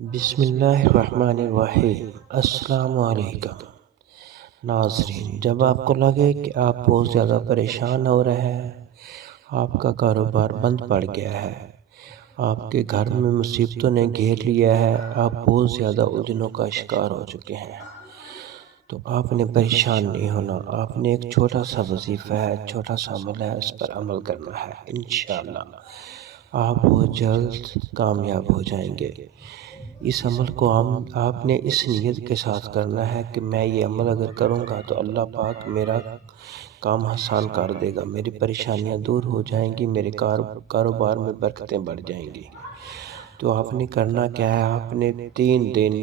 بسم اللہ الرحمن الرحیم۔ السلام علیکم ناظرین، جب آپ کو لگے کہ آپ بہت زیادہ پریشان ہو رہے ہیں، آپ کا کاروبار بند پڑ گیا ہے، آپ کے گھر میں مصیبتوں نے گھیر لیا ہے، آپ بہت زیادہ الجھنوں کا شکار ہو چکے ہیں، تو آپ نے پریشان نہیں ہونا۔ آپ نے ایک چھوٹا سا وظیفہ ہے، چھوٹا سا عمل ہے، اس پر عمل کرنا ہے۔ انشاءاللہ آپ بہت جلد کامیاب ہو جائیں گے۔ اس عمل کو آپ نے اس نیت کے ساتھ کرنا ہے کہ میں یہ عمل اگر کروں گا تو اللہ پاک میرا کام آسان کر دے گا، میری پریشانیاں دور ہو جائیں گی، میرے کاروبار میں برکتیں بڑھ جائیں گی۔ تو آپ نے کرنا کیا ہے، آپ نے 3 دن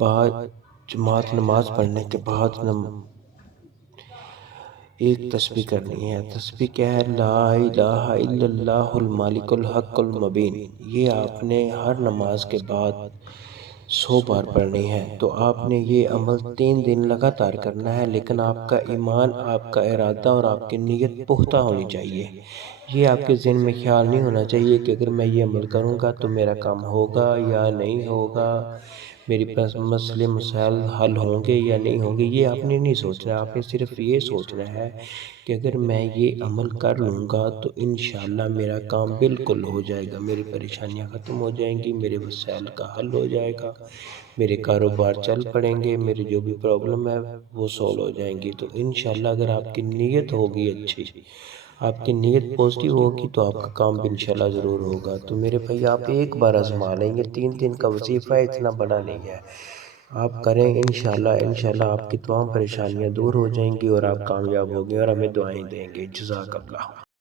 بعد جماعت نماز پڑھنے کے بعد ایک تسبیح کرنی ہے۔ تسبیح کیا ہے؟ لا الہ الا اللہ المالک الحق المبین۔ یہ آپ نے ہر نماز کے بعد 100 بار پڑھنی ہے۔ تو آپ نے یہ عمل 3 دن لگاتار کرنا ہے، لیکن آپ کا ایمان، آپ کا ارادہ اور آپ کی نیت پختہ ہونی چاہیے۔ یہ آپ کے ذہن میں خیال نہیں ہونا چاہیے کہ اگر میں یہ عمل کروں گا تو میرا کام ہوگا یا نہیں ہوگا، میری مسئلے مسائل حل ہوں گے یا نہیں ہوں گے۔ یہ آپ نے نہیں سوچنا، آپ نے صرف یہ سوچنا ہے کہ اگر میں یہ عمل کر لوں گا تو انشاءاللہ میرا کام بالکل ہو جائے گا، میری پریشانیاں ختم ہو جائیں گی، میرے مسائل کا حل ہو جائے گا، میرے کاروبار چل پڑیں گے، میری جو بھی پرابلم ہے وہ سولو ہو جائیں گی۔ تو انشاءاللہ اگر آپ کی نیت ہوگی اچھی، آپ کی نیت پوزیٹیو ہوگی تو آپ کا کام بھی انشاءاللہ ضرور ہوگا۔ تو میرے بھائی، آپ ایک بار آزما لیں گے، 3 دن کا وظیفہ اتنا بڑا نہیں ہے، آپ کریں انشاءاللہ آپ کی تمام پریشانیاں دور ہو جائیں گی اور آپ کامیاب ہوں گے اور ہمیں دعائیں دیں گے۔ جزاک اللہ۔